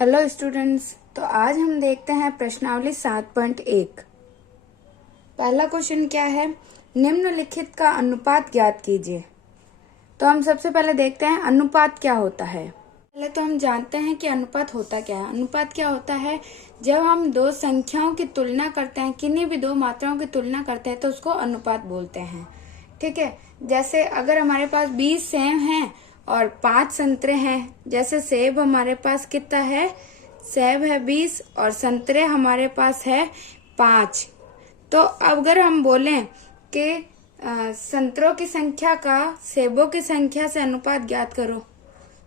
Hello students. तो आज हम देखते हैं प्रश्नावली 7.1। पहला क्वेश्चन क्या है, निम्नलिखित का अनुपात ज्ञात कीजिए। तो हम सबसे पहले देखते हैं अनुपात क्या होता है। पहले तो हम जानते हैं कि अनुपात होता क्या है। अनुपात क्या होता है, जब हम दो संख्याओं की तुलना करते हैं, किन्हीं भी दो मात्राओं की तुलना करते हैं तो उसको अनुपात बोलते हैं। ठीक है, जैसे अगर हमारे पास 20 सेब हैं और 5 संतरे हैं। जैसे सेब हमारे पास कितना है, सेब है 20 और संतरे हमारे पास है 5। तो अगर हम बोलें कि संतरों की संख्या का सेबों की संख्या से अनुपात ज्ञात करो,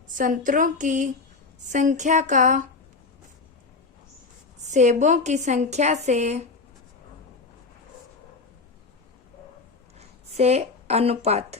संतरों की संख्या का सेबों की संख्या से अनुपात।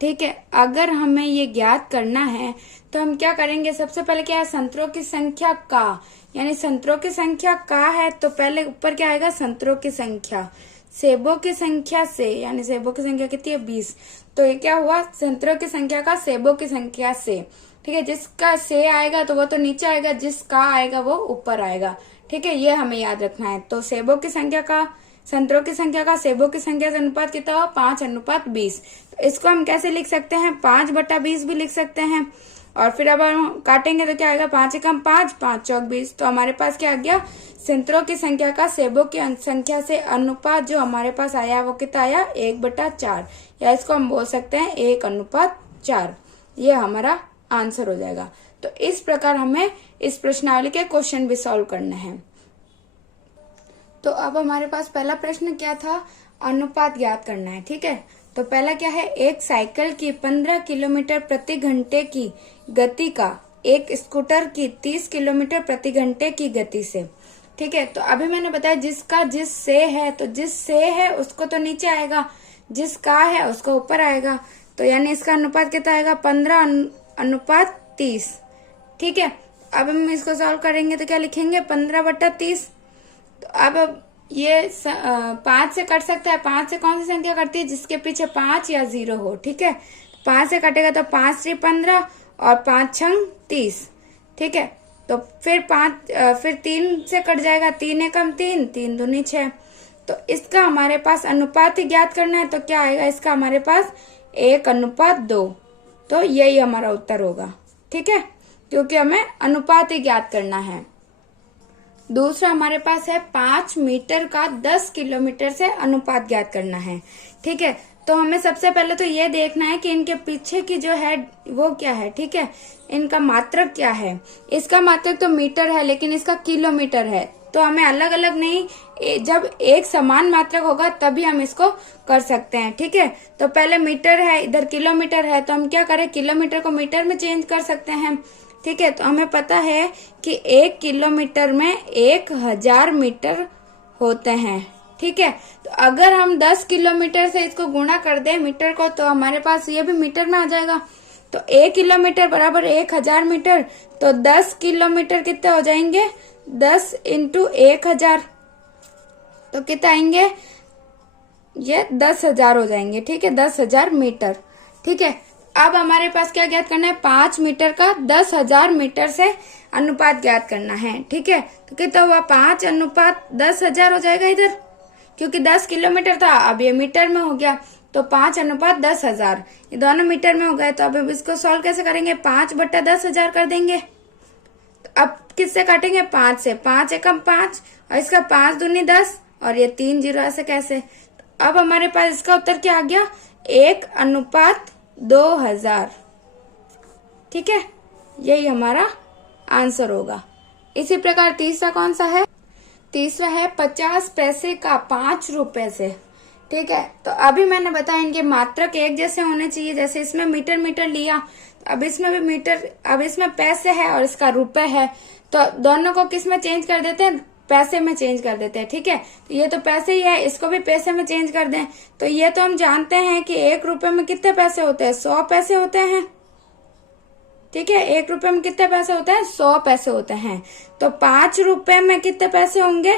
ठीक है, अगर हमें ये ज्ञात करना है तो हम क्या करेंगे, सबसे पहले क्या है, संतरों की संख्या का, यानी संतरों की संख्या का है तो पहले ऊपर क्या आएगा, संतरों की संख्या। सेबों की संख्या से, यानी सेबों की संख्या कितनी है 20, तो ये क्या हुआ, संतरों की संख्या का सेबों की संख्या से। ठीक है, जिसका से आएगा तो वो तो नीचे आएगा, जिसका आएगा वो ऊपर आएगा। ठीक है, ये हमें याद रखना है। तो सेबों की संख्या का संतरों की संख्या का सेबों की संख्या से अनुपात कितना हुआ, 5:20। तो इसको हम कैसे लिख सकते हैं, 5/20 भी लिख सकते हैं। और फिर अब हम काटेंगे तो क्या आएगा, 5 एकम 5, 5 चौक 20। तो हमारे पास क्या आ गया, संतरों की संख्या का सेबों की संख्या से अनुपात जो हमारे पास आया वो कितना आया, 1/4, या इसको हम बोल सकते हैं 1:4। ये हमारा आंसर हो जाएगा। तो इस प्रकार हमें इस प्रश्नावली के क्वेश्चन भी सॉल्व करने हैं। तो अब हमारे पास पहला प्रश्न क्या था, अनुपात ज्ञात करना है। ठीक है, तो पहला क्या है, एक साइकिल की 15 किलोमीटर प्रति घंटे की गति का एक स्कूटर की 30 किलोमीटर प्रति घंटे की गति से। ठीक है, तो अभी मैंने बताया जिसका जिस से है, तो जिस से है उसको तो नीचे आएगा, जिसका है उसको ऊपर आएगा। तो यानी इसका अनुपात कितना आएगा, 15:30। ठीक है, अब हम इसको सॉल्व करेंगे तो क्या लिखेंगे, 15/30। तो अब ये 5 से कट सकता है। 5 से कौन सी संख्या कटती है, जिसके पीछे 5 या 0 हो। ठीक है, 5 से कटेगा तो 5 3 15 और 5 6 30। ठीक है, तो फिर 3 से कट जाएगा, 3 एकम 3, 3 दूनी 6। तो इसका हमारे पास अनुपात ही ज्ञात करना है, तो क्या आएगा इसका हमारे पास 1:2। तो यही हमारा उत्तर होगा। ठीक है, क्योंकि हमें अनुपात ही ज्ञात करना है। दूसरा हमारे पास है 5 मीटर का 10 किलोमीटर से अनुपात ज्ञात करना है। ठीक है, तो हमें सबसे पहले तो ये देखना है कि इनके पीछे की जो है वो क्या है। ठीक है, इनका मात्रक क्या है। इसका मात्रक तो मीटर है लेकिन इसका किलोमीटर है, तो हमें अलग अलग नहीं, जब एक समान मात्रक होगा तभी हम इसको कर सकते हैं। ठीक है, तो पहले मीटर है, इधर किलोमीटर है, तो हम क्या करें, किलोमीटर को मीटर में चेंज कर सकते हैं। ठीक है, तो हमें पता है कि 1 किलोमीटर में 1000 मीटर होते हैं। ठीक है, तो अगर हम 10 किलोमीटर से इसको गुणा कर दें मीटर को, तो हमारे पास ये भी मीटर में आ जाएगा। तो 1 किलोमीटर बराबर 1000 मीटर, तो 10 किलोमीटर कितने हो जाएंगे, 10 × 1000, तो कितने आएंगे, ये 10,000 हो जाएंगे। ठीक है, 10,000 मीटर। ठीक है, अब हमारे पास क्या ज्ञात करना है, 5 मीटर का 10,000 मीटर से अनुपात ज्ञात करना है। ठीक है, तो कितना हुआ, 5:10,000 हो जाएगा इधर, क्योंकि 10 किलोमीटर था, अब ये मीटर में हो गया। तो 5:10,000, ये दोनों मीटर में हो गए। तो अब इसको सॉल्व कैसे करेंगे, 5/10,000 कर देंगे। तो अब किससे काटेंगे, 5 से, 5 एकम 5 और इसका 5 दूनी 10 और ये 3 0 ऐसे कैसे। तो अब हमारे पास इसका उत्तर क्या आ गया, 1:2000। ठीक है, यही हमारा आंसर होगा। इसी प्रकार तीसरा कौन सा है, तीसरा है 50 पैसे का 5 रुपए से। ठीक है, तो अभी मैंने बताया इनके मात्रक एक जैसे होने चाहिए। जैसे इसमें मीटर मीटर लिया, तो अब इसमें भी मीटर, अब इसमें पैसे है और इसका रुपए है, तो दोनों को किस में चेंज कर देते हैं, पैसे में चेंज कर देते हैं। ठीक है, तो ये तो पैसे ही है, इसको भी पैसे में चेंज कर दें। तो ये तो हम जानते हैं कि 1 रुपए में कितने पैसे होते हैं, 100 पैसे होते हैं। ठीक है, 1 रुपए में कितने पैसे होते हैं, 100 पैसे होते हैं। तो 5 रुपए में कितने पैसे होंगे,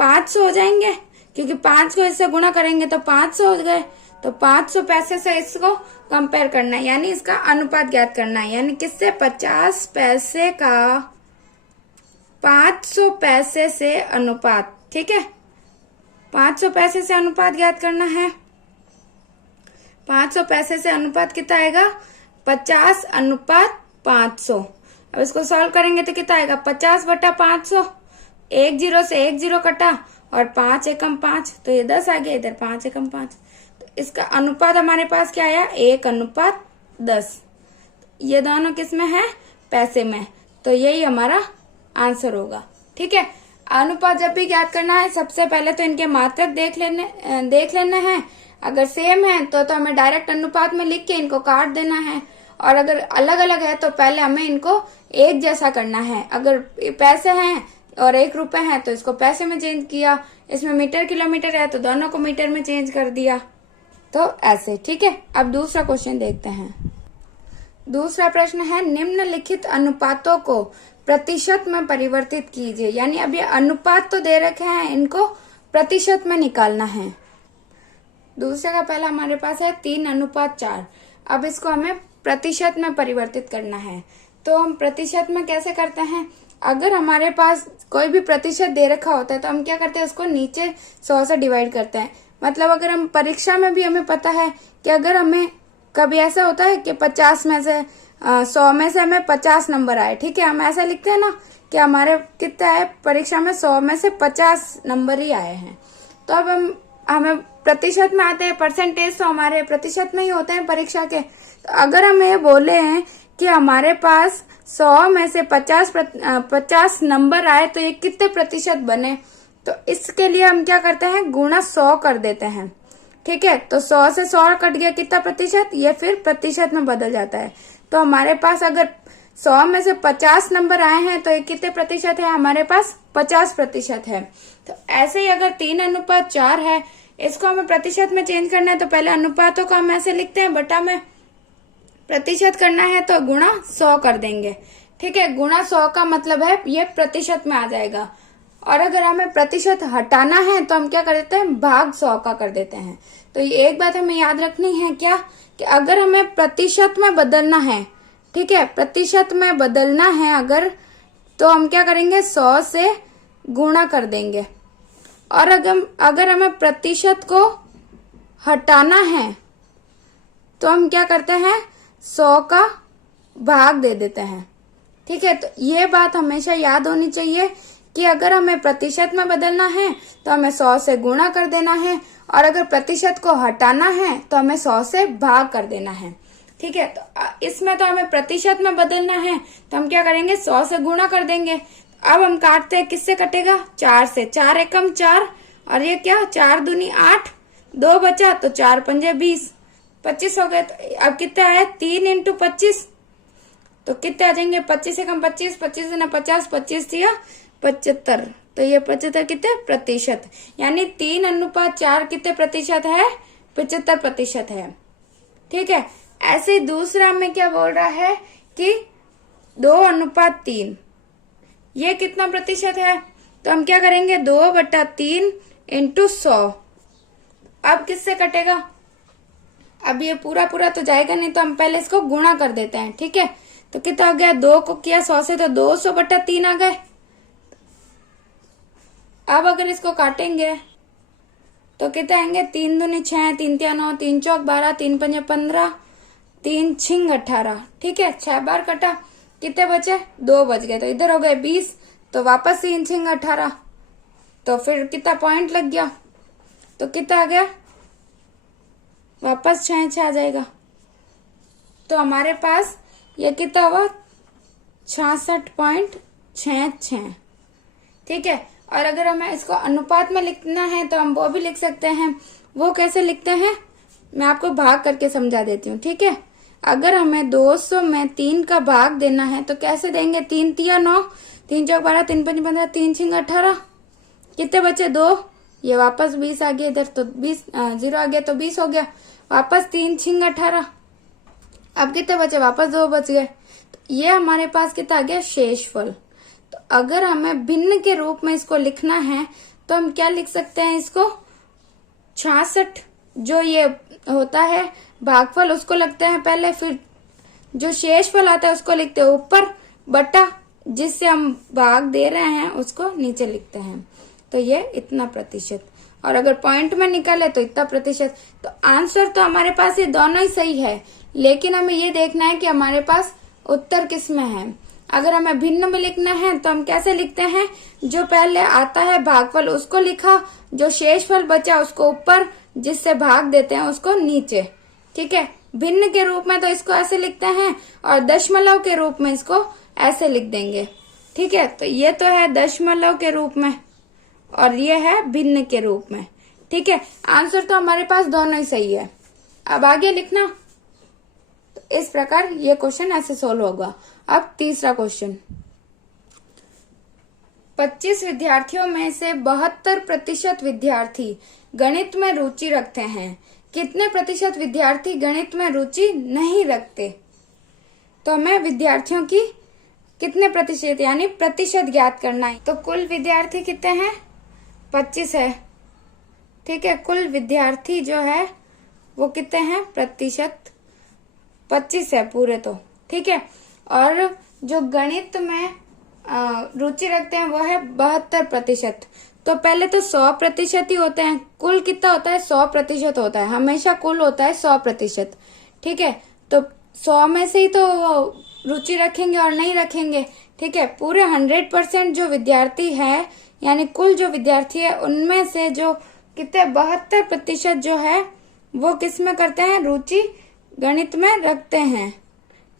500 हो जाएंगे, क्योंकि 5 को इससे गुणा करेंगे तो 500 हो गए। तो 500 पैसे से इसको कंपेयर करना है, यानी इसका अनुपात ज्ञात करना है। यानी किससे, 50 पैसे का 500 पैसे से अनुपात, ठीक है, 500 पैसे से अनुपात ज्ञात करना है। 500 पैसे से अनुपात कितना आएगा, 50:500। अब इसको सॉल्व करेंगे तो कितना आएगा, 50/500। 1 0 से 1 0 कटा और 5 एकम 5, तो ये 10 आ गया, इधर 5 एकम 5। तो इसका अनुपात हमारे पास क्या आया, 1:10। ये दोनों किस में है, पैसे में, तो यही हमारा आंसर होगा। ठीक है, अनुपात जब भी ज्ञात करना है सबसे पहले तो इनके मात्रक देख लेना है। अगर सेम है तो हमें डायरेक्ट अनुपात में लिख के इनको काट देना है, और अगर अलग अलग है तो पहले हमें इनको एक जैसा करना है। अगर पैसे हैं और 1 रुपए है तो इसको पैसे में चेंज किया, इसमें मीटर किलोमीटर है तो दोनों को मीटर में चेंज कर दिया, तो ऐसे। ठीक है, अब दूसरा क्वेश्चन देखते हैं। दूसरा प्रश्न है, निम्नलिखित अनुपातों को प्रतिशत में परिवर्तित कीजिए। यानी अब ये अनुपात तो दे रखे हैं, इनको प्रतिशत में निकालना है। दूसरे का पहला हमारे पास है 3:4। अब इसको हमें प्रतिशत में परिवर्तित करना है। तो हम प्रतिशत में कैसे करते हैं, अगर हमारे पास कोई भी प्रतिशत दे रखा होता है तो हम क्या करते हैं, उसको नीचे 100 से डिवाइड करते हैं। मतलब अगर हम परीक्षा में भी हमें पता है कि अगर हमें कभी ऐसा होता है कि 50 में से 100 में से हमें 50 नंबर आए, ठीक है, हम ऐसा लिखते हैं ना कि हमारे कितना है परीक्षा में 100 में से 50 नंबर ही आए हैं। तो अब हमें प्रतिशत में आते हैं, परसेंटेज तो हमारे प्रतिशत में ही होते हैं परीक्षा के। तो अगर हम ये बोले हैं कि हमारे पास 100 में से 50 नंबर आए तो ये कितने प्रतिशत बने, तो इसके लिए हम क्या करते हैं, गुणा 100 कर देते हैं। ठीक है, तो 100 से 100 कट गया, कितना प्रतिशत, ये फिर प्रतिशत में बदल जाता है। तो हमारे पास अगर 100 में से 50 नंबर आए हैं तो ये कितने प्रतिशत है, हमारे पास 50% है। तो ऐसे ही अगर 3:4 है, इसको हमें प्रतिशत में चेंज करना है तो पहले अनुपातों को हम ऐसे लिखते हैं, बटा में प्रतिशत करना है तो गुणा 100 कर देंगे। ठीक है, गुणा 100 का मतलब है ये प्रतिशत में आ जाएगा। और अगर हमें प्रतिशत हटाना है तो हम क्या कर देते हैं, भाग 100 का कर देते हैं। तो ये एक बात हमें याद रखनी है क्या, कि अगर हमें प्रतिशत में बदलना है, ठीक है, प्रतिशत में बदलना है अगर, तो हम क्या करेंगे, 100 से गुणा कर देंगे। और अगर हमें प्रतिशत को हटाना है तो हम क्या करते हैं, 100 का भाग दे देते हैं। ठीक है, तो ये बात हमेशा याद होनी चाहिए कि अगर हमें प्रतिशत में बदलना है तो हमें 100 से गुणा कर देना है, और अगर प्रतिशत को हटाना है तो हमें 100 से भाग कर देना है। ठीक है, तो इसमें तो हमें प्रतिशत में बदलना है तो हम क्या करेंगे, 100 से गुणा कर देंगे। अब हम काटते हैं, किससे कटेगा, 4 से। 4 एकम 4, और ये क्या, 4 दूनी 8, 2 बचा तो 4 पंजे 20, 25 हो गए। तो अब कितना है, 3 × 25, तो कितने आ जाएंगे, 25 एकम 25, 25 दूना 50, 25 दिया 75। तो ये 75 कितने प्रतिशत, यानी 3:4 कितने प्रतिशत है, 75% है। ठीक है, ऐसे दूसरा में क्या बोल रहा है कि 2:3, ये कितना प्रतिशत है, तो हम क्या करेंगे, 2/3 × 100। अब किससे कटेगा, अब ये पूरा तो जाएगा नहीं, तो हम पहले इसको गुणा कर देते हैं। ठीक है, तो कितना हो गया, 2 को किया 100 से तो 200/3 आ गए। अब अगर इसको काटेंगे तो कितने आएंगे, 3 दूनी 6, 3 तिया 9, 3 चौक 12, 3 पंजे 15, 3 छिंग 18। ठीक है, 6 बार कटा, कितने बचे, 2 बच गए, तो इधर हो गए 20, तो वापस 3 छिंग 18, तो फिर कितना पॉइंट लग गया, तो कितना आ गया, वापस 6 आ जाएगा। तो हमारे पास ये कितना हुआ, 66.66। ठीक है, और अगर हमें इसको अनुपात में लिखना है तो हम वो भी लिख सकते हैं। वो कैसे लिखते हैं, मैं आपको भाग करके समझा देती हूँ। ठीक है, अगर हमें 200 में 3 का भाग देना है तो कैसे देंगे, 3 तिया 9, 3 चौक 12, 3 पंजे 15, 3 छिंग 18, कितने बचे, 2, ये वापस 20 आ गया, इधर तो 20 0 आ गया तो 20 हो गया, वापस 3 छिंग 18, अब कितने बचे, वापस 2 बच गए। तो ये हमारे पास कितना आ गया, शेषफल। तो अगर हमें भिन्न के रूप में इसको लिखना है तो हम क्या लिख सकते हैं, इसको 66 जो ये होता है भागफल उसको लगते हैं पहले, फिर जो शेषफल आता है उसको लिखते हैं ऊपर, बटा जिससे हम भाग दे रहे हैं उसको नीचे लिखते हैं। तो ये इतना प्रतिशत, और अगर पॉइंट में निकाले तो इतना प्रतिशत। तो आंसर तो हमारे पास ये दोनों ही सही है, लेकिन हमें ये देखना है कि हमारे पास उत्तर किस में है। अगर हमें भिन्न में लिखना है तो हम कैसे लिखते हैं, जो पहले आता है भागफल उसको लिखा, जो शेषफल बचा उसको ऊपर, जिससे भाग देते हैं उसको नीचे। ठीक है, भिन्न के रूप में तो इसको ऐसे लिखते हैं, और दशमलव के रूप में इसको ऐसे लिख देंगे। ठीक है, तो ये तो है दशमलव के रूप में और ये है भिन्न के रूप में। ठीक है, आंसर तो हमारे पास दोनों ही सही है। अब आगे लिखना। तो इस प्रकार ये क्वेश्चन ऐसे सोल्व होगा। अब तीसरा क्वेश्चन, 25 विद्यार्थियों में से 72% विद्यार्थी गणित में रुचि रखते हैं, कितने प्रतिशत विद्यार्थी गणित में रुचि नहीं रखते? तो हमें विद्यार्थियों की कितने प्रतिशत यानी प्रतिशत ज्ञात करना है। तो कुल विद्यार्थी कितने हैं? 25 है। ठीक है, कुल विद्यार्थी जो है वो कितने हैं? प्रतिशत 25 है पूरे तो। ठीक है, और जो गणित में रुचि रखते हैं वो है 72%। तो पहले तो 100% ही होते हैं। कुल कितना होता है? 100% होता है, हमेशा कुल होता है 100%। ठीक है, तो 100 में से ही तो रुचि रखेंगे और नहीं रखेंगे। ठीक है, पूरे 100% जो विद्यार्थी है यानी कुल जो विद्यार्थी है उनमें से जो कितने 72% जो है वो किस में करते हैं? रुचि गणित में रखते हैं।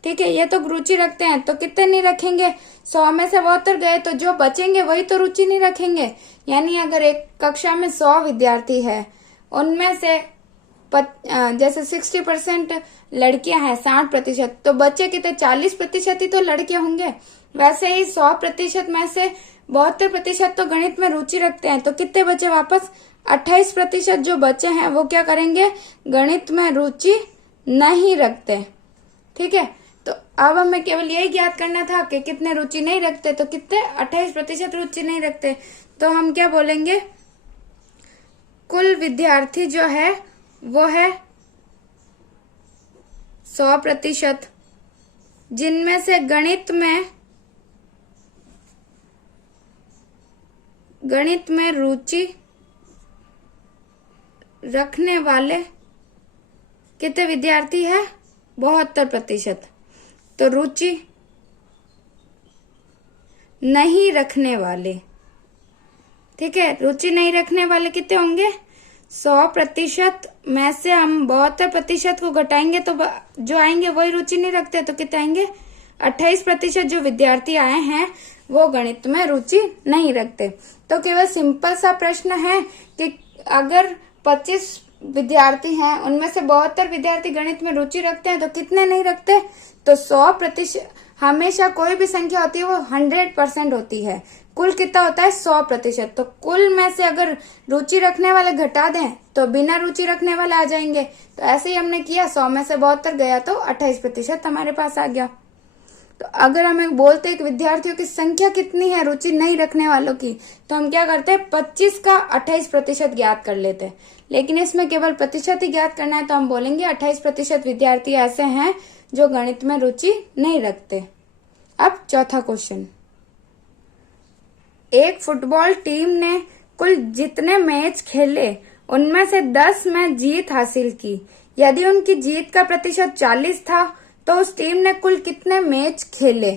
ठीक है, ये तो रुचि रखते हैं, तो कितने नहीं रखेंगे? 100 में से 72 गए तो जो बचेंगे वही तो रुचि नहीं रखेंगे। यानी अगर एक कक्षा में 100 विद्यार्थी है, उनमें से जैसे 60% लड़कियां हैं, 60%, तो बच्चे कितने? 40% ही तो लड़के होंगे। वैसे ही 100% में से 72% तो गणित में रुचि रखते हैं, तो कितने बचे वापस? 28% जो बचे हैं वो क्या करेंगे? गणित में रुचि नहीं रखते। ठीक है, तो अब हमें केवल यही ज्ञात करना था कि कितने रुचि नहीं रखते। तो कितने? 28% रुचि नहीं रखते। तो हम क्या बोलेंगे? कुल विद्यार्थी जो है वो है 100%, जिनमें से गणित में रुचि रखने वाले कितने विद्यार्थी है? 72%। तो रुचि नहीं रखने वाले, ठीक है, रुचि नहीं रखने वाले कितने होंगे? 100% में से हम 72% को घटाएंगे तो जो आएंगे वही रुचि नहीं रखते, तो कितने आएंगे? 28% जो विद्यार्थी आए हैं वो गणित में रुचि नहीं रखते। तो केवल सिंपल सा प्रश्न है कि अगर 25 विद्यार्थी हैं उनमें से 72 विद्यार्थी गणित में रुचि रखते हैं तो कितने नहीं रखते? तो 100%, हमेशा कोई भी संख्या होती है वो 100% होती है। कुल कितना होता है? 100%। तो कुल में से अगर रुचि रखने वाले घटा दें तो बिना रुचि रखने वाले आ जाएंगे। तो ऐसे ही हमने किया, 100 में से 72 गया तो 28% हमारे पास आ गया। तो अगर हमें बोलते हैं कि विद्यार्थियों की संख्या कितनी है रुचि नहीं रखने वालों की, तो हम क्या करते हैं? 25 का 28% ज्ञात कर लेते हैं। लेकिन इसमें केवल प्रतिशत ही ज्ञात करना है, तो हम बोलेंगे 28% विद्यार्थी ऐसे हैं जो गणित में रुचि नहीं रखते। अब चौथा क्वेश्चन, एक फुटबॉल टीम ने कुल जितने मैच खेले उनमें से 10 में जीत हासिल की। यदि उनकी जीत का प्रतिशत 40 था तो उस टीम ने कुल कितने मैच खेले?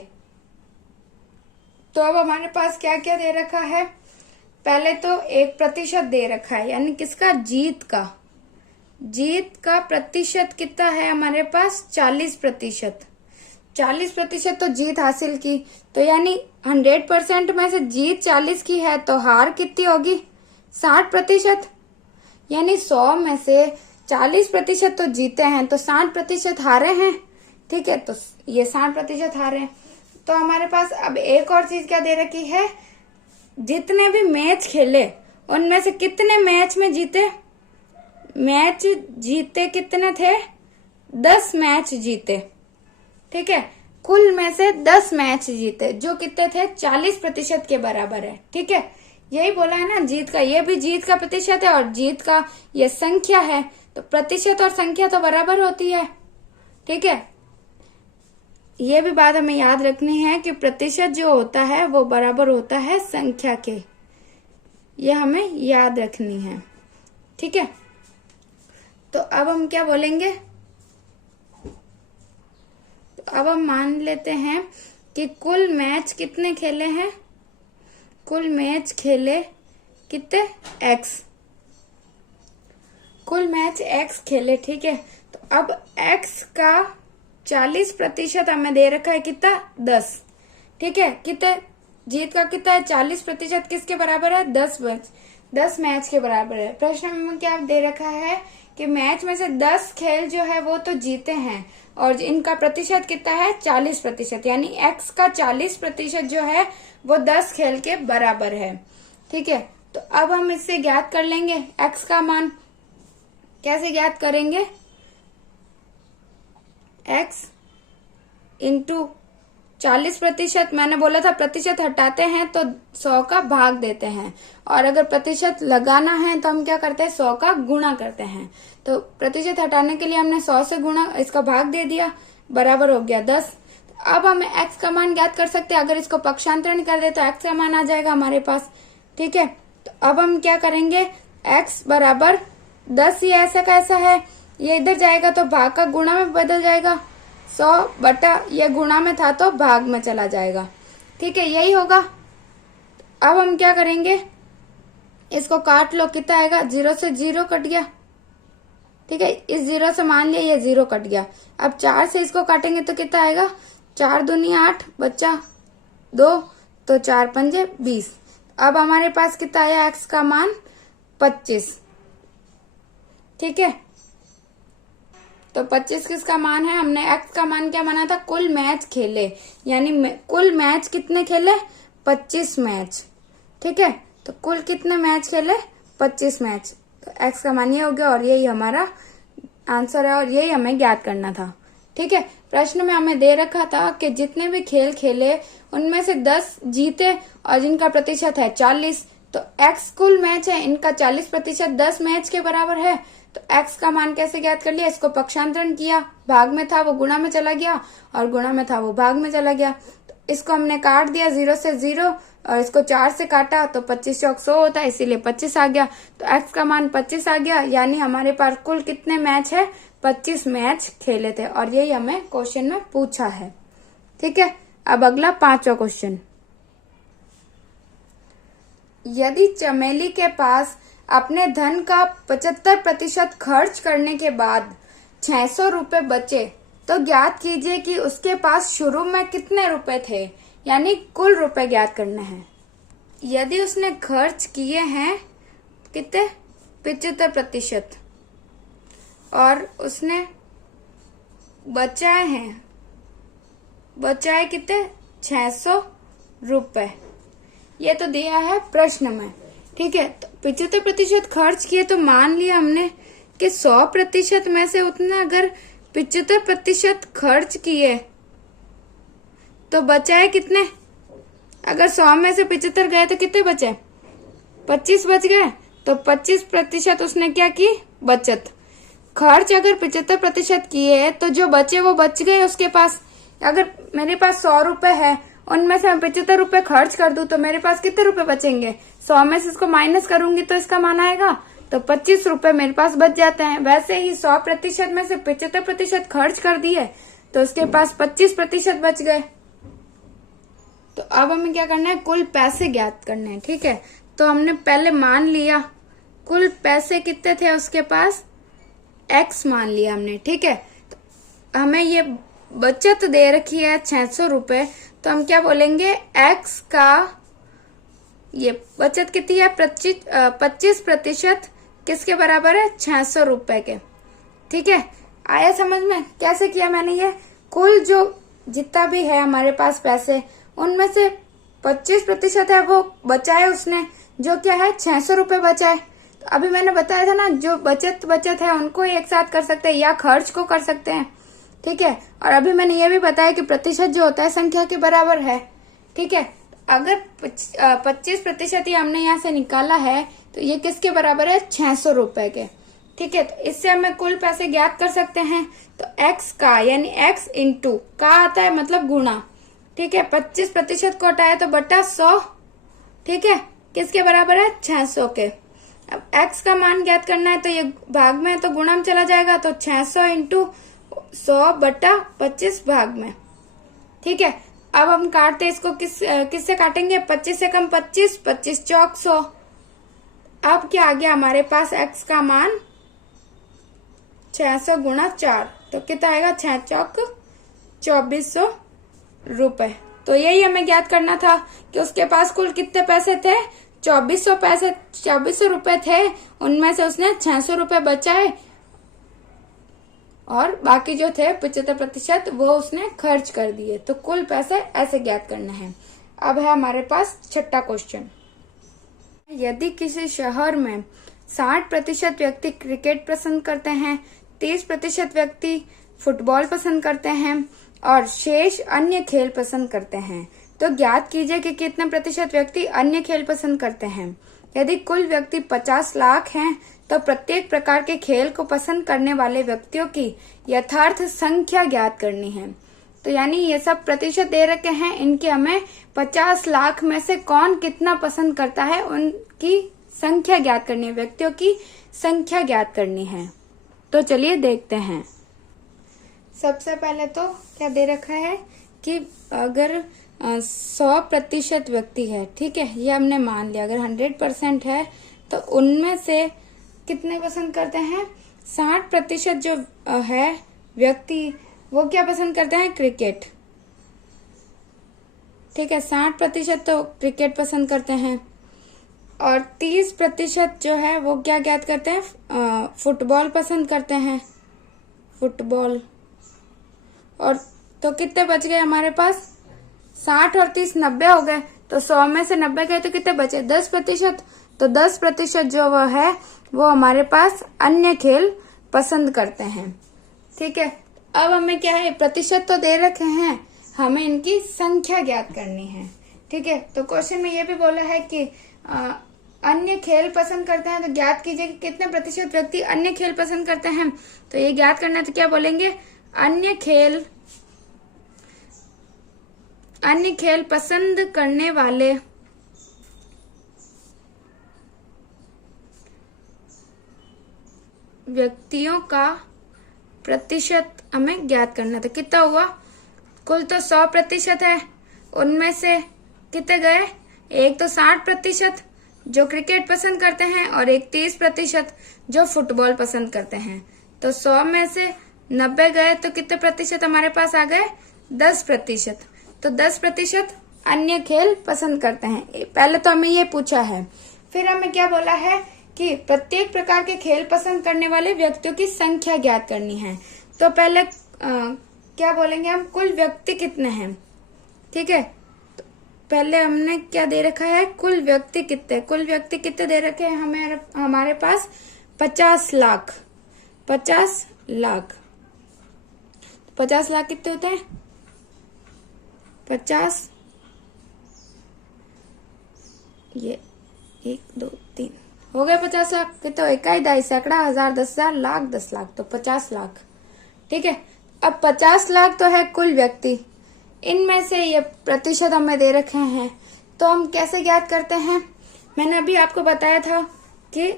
तो अब हमारे पास क्या क्या दे रखा है? पहले तो 1% दे रखा है, यानी किसका? जीत का। जीत का प्रतिशत कितना है हमारे पास? 40%। 40% तो जीत हासिल की, तो यानी 100% में से जीत 40 की है तो हार कितनी होगी? 60%। यानी 100 में से 40% तो जीते हैं तो 60% हारे हैं। ठीक है, तो ये 60% हारे हैं। तो हमारे पास अब एक और चीज क्या दे रखी है? जितने भी मैच खेले उनमें से कितने मैच में जीते? मैच जीते कितने थे? 10 मैच जीते। ठीक है, कुल में से 10 मैच जीते, जो कितने थे? 40% के बराबर है। ठीक है, यही बोला है ना, जीत का, ये भी जीत का प्रतिशत है और जीत का ये संख्या है, तो प्रतिशत और संख्या तो बराबर होती है। ठीक है, ये भी बात हमें याद रखनी है कि प्रतिशत जो होता है वो बराबर होता है संख्या के। ये हमें याद रखनी है, ठीक है। तो अब हम क्या बोलेंगे, तो अब हम मान लेते हैं कि कुल मैच कितने खेले हैं, कुल मैच खेले कितने, x, कुल मैच x खेले, ठीक है। तो अब x का 40% हमें दे रखा है कितना, 10, ठीक है। कितने, जीत का कितना है, 40% किसके बराबर है, 10 मैच के बराबर है। प्रश्न में क्या दे रखा है कि मैच में से 10 खेल जो है वो तो जीते हैं और इनका प्रतिशत कितना है, 40%, यानी x का 40% जो है वो 10 खेल के बराबर है, ठीक है। तो अब हम इससे ज्ञात कर लेंगे x का मान। कैसे ज्ञात करेंगे, x इंटू 40%, मैंने बोला था प्रतिशत हटाते हैं तो 100 का भाग देते हैं, और अगर प्रतिशत लगाना है तो हम क्या करते हैं, 100 का गुणा करते हैं। तो प्रतिशत हटाने के लिए हमने 100 से गुणा, इसका भाग दे दिया, बराबर हो गया 10। अब हम x का मान ज्ञात कर सकते हैं, अगर इसको पक्षांतरण कर दे तो x का मान आ जाएगा हमारे पास, ठीक है। तो अब हम क्या करेंगे, x बराबर 10, ये ऐसा कैसा है, ये इधर जाएगा तो भाग का गुणा में बदल जाएगा, 100 बटा ये गुणा में था तो भाग में चला जाएगा, ठीक है, यही होगा। अब हम क्या करेंगे, इसको काट लो, कितना आएगा, 0 से 0 कट गया, ठीक है। इस 0 से मान लिया ये 0 कट गया। अब 4 से इसको काटेंगे तो कितना आएगा, 4 दूनी 8, बच्चा 2, तो 4 पंजे 20। अब हमारे पास कितना आया, x का मान 25, ठीक है। तो 25 किसका मान है, हमने x का मान क्या माना था, कुल मैच खेले, यानी कुल मैच कितने खेले, 25 मैच, ठीक है। तो कुल कितने मैच खेले, 25 मैच, तो x का मान ये हो गया और यही हमारा आंसर है और यही हमें ज्ञात करना था, ठीक है। प्रश्न में हमें दे रखा था कि जितने भी खेल खेले उनमें से 10 जीते और जिनका प्रतिशत है 40, तो x कुल मैच है, इनका 40% 10 मैच के बराबर है। तो x का मान कैसे ज्ञात कर लिया, इसको पक्षांतरण किया, भाग में था वो गुणा में चला गया और गुणा में था वो भाग में चला गया। तो इसको हमने काट दिया 0 से 0 और इसको 4 से काटा तो 25 चौक 100 होता है, इसीलिए 25 आ गया। तो x का मान 25 आ गया, यानी हमारे पास कुल कितने मैच है, 25 मैच खेले थे और यही हमें क्वेश्चन में पूछा है, ठीक है। अब अगला 5वां क्वेश्चन, यदि चमेली के पास अपने धन का 75% खर्च करने के बाद 600 रुपए बचे तो ज्ञात कीजिए कि उसके पास शुरू में कितने रुपए थे, यानी कुल रुपए ज्ञात करने हैं। यदि उसने खर्च किए हैं कितने, 75% और उसने बचाए कितने, 600 रुपए, ये तो दिया है प्रश्न में, ठीक है। तो 75% खर्च किए, तो मान लिया हमने कि 100% में से उतना अगर 75% खर्च किए तो बचाए कितने, अगर 100 में से 75 गए तो कितने बचे, 25 बच गए। तो 25% उसने क्या की, बचत। खर्च अगर 75% किए तो जो बचे वो बच गए उसके पास। अगर मेरे पास 100 रुपए है, उनमें से मैं 75 रुपए खर्च कर दूं तो मेरे पास कितने रुपए बचेंगे, 100 में से इसको माइनस करूंगी तो इसका मान आएगा, तो 25 रुपए मेरे पास बच जाते हैं। वैसे ही 100% में से 75% खर्च कर दिए तो उसके पास 25% बच गए। तो अब हमें क्या करना है, कुल पैसे ज्ञात करने हैं, ठीक है। तो हमने पहले मान लिया कुल पैसे कितने थे उसके पास, x मान लिया हमने, ठीक है। तो हमें ये बचत दे रखी है 600 रुपए, तो हम क्या बोलेंगे, x का ये बचत कितनी है, 25% किसके बराबर है, 600 रुपए के, ठीक है। आया समझ में कैसे किया मैंने, ये कुल जो जितना भी है हमारे पास पैसे, उनमें से 25% है वो बचाए उसने, जो क्या है 600 रुपए बचाए। तो अभी मैंने बताया था ना, जो बचत है उनको एक साथ कर सकते हैं या खर्च को कर सकते हैं, ठीक है। और अभी मैंने ये भी बताया कि प्रतिशत जो होता है संख्या के बराबर है, ठीक है। अगर 25% ही हमने यहाँ से निकाला है तो ये किसके बराबर है, 600 रुपए के, ठीक है, तो इससे हमें कुल पैसे ज्ञात कर सकते हैं। तो x का यानी x इंटू का आता है मतलब गुणा, ठीक है, 25% को हटाया तो बटा 100, ठीक है, किसके बराबर है 600 के। अब x का मान ज्ञात करना है तो ये भाग में है तो गुणा में चला जाएगा, तो 600 इंटू 100 बटा 25 भाग में, ठीक है। अब हम काटते इसको किससे काटेंगे, 25 से कम 25, 25 चौक 100। अब क्या आ गया हमारे पास x का मान 600 गुणा 4, तो कितना आएगा 6 चौक 2400 रुपए। तो यही हमें ज्ञात करना था कि उसके पास कुल कितने पैसे थे, 2400 रुपए थे, उनमें से उसने 600 रुपए बचाए और बाकी जो थे 75% वो उसने खर्च कर दिए। तो कुल पैसे ऐसे ज्ञात करना है। अब है हमारे पास छठा क्वेश्चन। यदि किसी शहर में 60% व्यक्ति क्रिकेट पसंद करते हैं, 30% व्यक्ति फुटबॉल पसंद करते हैं और शेष अन्य खेल पसंद करते हैं, तो ज्ञात कीजिए कि कितने प्रतिशत व्यक्ति अन्य खेल पसंद करते हैं। यदि कुल व्यक्ति 50 लाख हैं, तो प्रत्येक प्रकार के खेल को पसंद करने वाले व्यक्तियों की यथार्थ संख्या ज्ञात करनी है। तो यानी ये सब प्रतिशत दे रखे हैं, इनके हमें 50 लाख में से कौन कितना पसंद करता है उनकी संख्या ज्ञात करनी है, व्यक्तियों की संख्या ज्ञात करनी है। तो चलिए देखते हैं। सबसे पहले तो क्या दे रखा है कि अगर 100% व्यक्ति है, ठीक है, ये हमने मान लिया, अगर 100% है तो उनमें से कितने पसंद करते हैं, 60% जो है व्यक्ति वो क्या पसंद करते हैं, क्रिकेट, ठीक है, 60% तो क्रिकेट पसंद करते हैं और 30% जो है वो क्या ज्ञात करते हैं, फुटबॉल पसंद करते हैं, फुटबॉल। और तो कितने बच गए हमारे पास, 60 और 30 90 हो गए, तो 100 में से 90 गए तो कितने बचे, 10%। तो 10% जो वो है वो हमारे पास अन्य खेल पसंद करते हैं, ठीक है। अब हमें क्या है, प्रतिशत तो दे रखे हैं, हमें इनकी संख्या ज्ञात करनी है, ठीक है। तो क्वेश्चन में ये भी बोला है कि अन्य खेल पसंद करते हैं, तो ज्ञात कीजिए कि कितने प्रतिशत व्यक्ति अन्य खेल पसंद करते हैं। तो ये ज्ञात करना है तो क्या बोलेंगे, अन्य खेल पसंद करने वाले व्यक्तियों का प्रतिशत हमें ज्ञात करना था। कितना हुआ, कुल तो 100% है, उनमें से कितने गए, एक तो 60% जो क्रिकेट पसंद करते हैं और एक 30% जो फुटबॉल पसंद करते हैं। तो 100 में से 90 गए तो कितने प्रतिशत हमारे पास आ गए, 10%। तो 10% अन्य खेल पसंद करते हैं। पहले तो हमें ये पूछा है, फिर हमें क्या बोला है कि प्रत्येक प्रकार के खेल पसंद करने वाले व्यक्तियों की संख्या ज्ञात करनी है। तो पहले क्या बोलेंगे हम, कुल व्यक्ति कितने हैं, ठीक है। तो पहले हमने क्या दे रखा है, कुल व्यक्ति कितने, कुल व्यक्ति कितने दे रखे हैं हमारे पास 50 लाख। 50 लाख 50 लाख कितने होते हैं, 50, ये 1 2 3 हो गए 50 लाख। कितने, इकाई, दहाई, सैकड़ा, हजार, 10,000, लाख, 10 लाख, तो 50 लाख, ठीक है। अब 50 लाख तो है कुल व्यक्ति, इनमें से ये प्रतिशत हमें दे रखे हैं, तो हम कैसे ज्ञात करते हैं। मैंने अभी आपको बताया था कि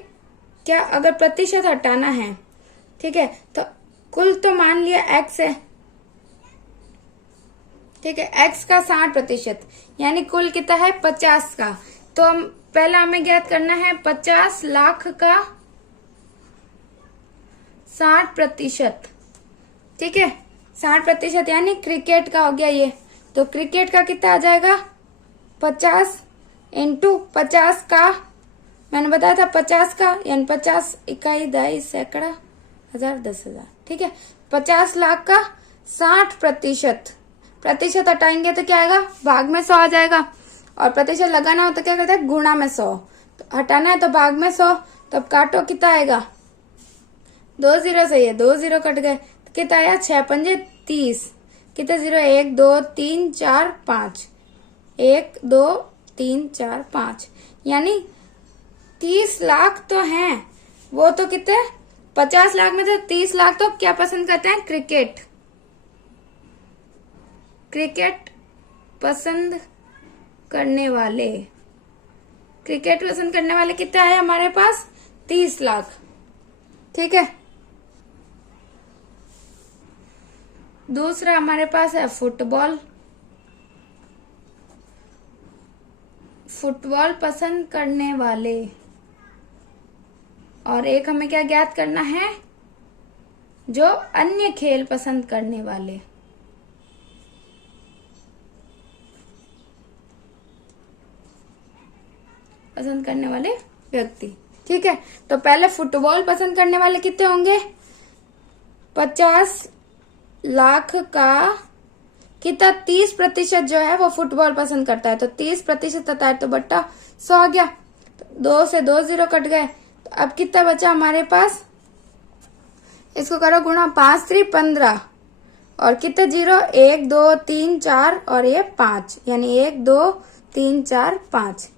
क्या अगर प्रतिशत हटाना है, ठीक है, तो कुल तो मान लिया x है, ठीक है, x का 60%, यानी कुल कितना है 50 का। तो हम पहला हमें ज्ञात करना है 50 लाख का 60%, ठीक है, 60% यानी क्रिकेट का हो गया ये। तो क्रिकेट का कितना आ जाएगा, 50 इंटू 50 का, मैंने बताया था 50 का, यानी 50 इकाई, दहाई, सैकड़ा, हजार, 10,000, ठीक है। 50 लाख का 60%, प्रतिशत हटाएंगे तो क्या आएगा, भाग में 100 आ जाएगा, और प्रतिशत लगाना हो तो क्या करते हैं, गुणा में 100, तो हटाना है तो भाग में 100, तो अब काटो कितना आएगा, 2 0 से ये 2 0 कट गए, तो कितना आया, 6 पंजे 30, कितने 0, 1 2 3 4 5, 1 2 3 4 5, यानी 30 लाख तो हैं, वो तो कितने 50 लाख में से 30 लाख तो क्या पसंद करते हैं? क्रिकेट। क्रिकेट पसंद करने वाले, क्रिकेट पसंद करने वाले कितने आए हमारे पास? 30 लाख। ठीक है, दूसरा हमारे पास है फुटबॉल। फुटबॉल पसंद करने वाले, और एक हमें क्या ज्ञात करना है? जो अन्य खेल पसंद करने वाले। पसंद करने वाले व्यक्ति। ठीक है, तो पहले फुटबॉल पसंद करने वाले कितने होंगे? 50 लाख का कितना? 30% जो है वो फुटबॉल पसंद करता है, तो 30% आता है तो बट्टा 100 आ गया। तो 2 से 2 जीरो कट गए, तो अब कितना बचा हमारे पास? इसको करो गुणा, 5 3 15, और कितने जीरो? 1 2 3 4 और ये 5, यानी 1 2 3 4 5,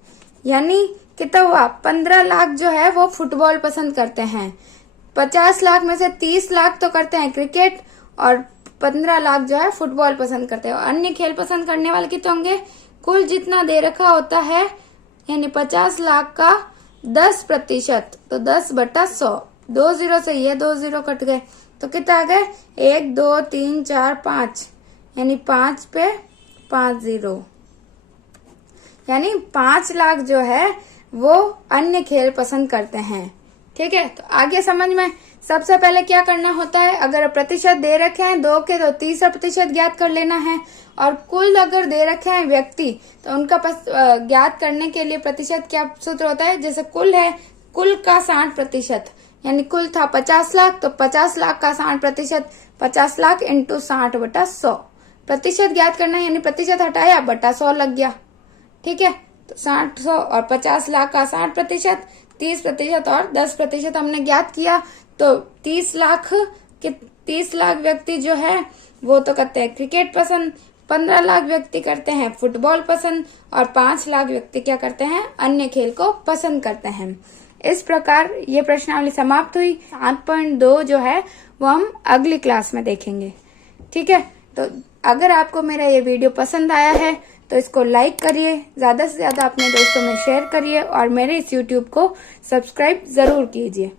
यानी कितना हुआ? 15 लाख जो है वो फुटबॉल पसंद करते हैं। 50 लाख में से 30 लाख तो करते हैं क्रिकेट, और 15 लाख जो है फुटबॉल पसंद करते हैं। और अन्य खेल पसंद करने वाले कितने होंगे? कुल जितना दे रखा होता है, यानी 50 लाख का 10%, तो 10/100। 2 जीरो से ये 2 जीरो कट गए, तो कितना आ गए? 1 2 3 4 5, यानी 5 पे 5 जीरो, यानी 5 लाख जो है वो अन्य खेल पसंद करते हैं। ठीक है, तो आगे समझ में सबसे पहले क्या करना होता है? अगर प्रतिशत दे रखे हैं 2 के, तो 30% ज्ञात कर लेना है। और कुल अगर दे रखे हैं व्यक्ति, तो उनका ज्ञात करने के लिए प्रतिशत क्या सूत्र होता है? जैसे कुल है, कुल का 60%, यानी कुल था 50 लाख, तो 50 लाख का 60%, 50 लाख इंटू 60/100 प्रतिशत ज्ञात करना है, यानी प्रतिशत हटाया बटा 100 लग गया। ठीक है, तो 60 100 और 50 लाख का 60%, 30% और 10% हमने ज्ञात किया। तो 30 लाख व्यक्ति जो है वो तो करते हैं क्रिकेट पसंद, 15 लाख व्यक्ति करते हैं फुटबॉल पसंद, और 5 लाख व्यक्ति क्या करते हैं? अन्य खेल को पसंद करते हैं। इस प्रकार ये प्रश्नावली समाप्त हुई। 7.2 जो है वो हम अगली क्लास में देखेंगे। ठीक है, तो अगर आपको मेरा ये वीडियो पसंद आया है तो इसको लाइक करिए, ज्यादा से ज्यादा अपने दोस्तों में शेयर करिए, और मेरे इस YouTube को सब्सक्राइब जरूर कीजिए।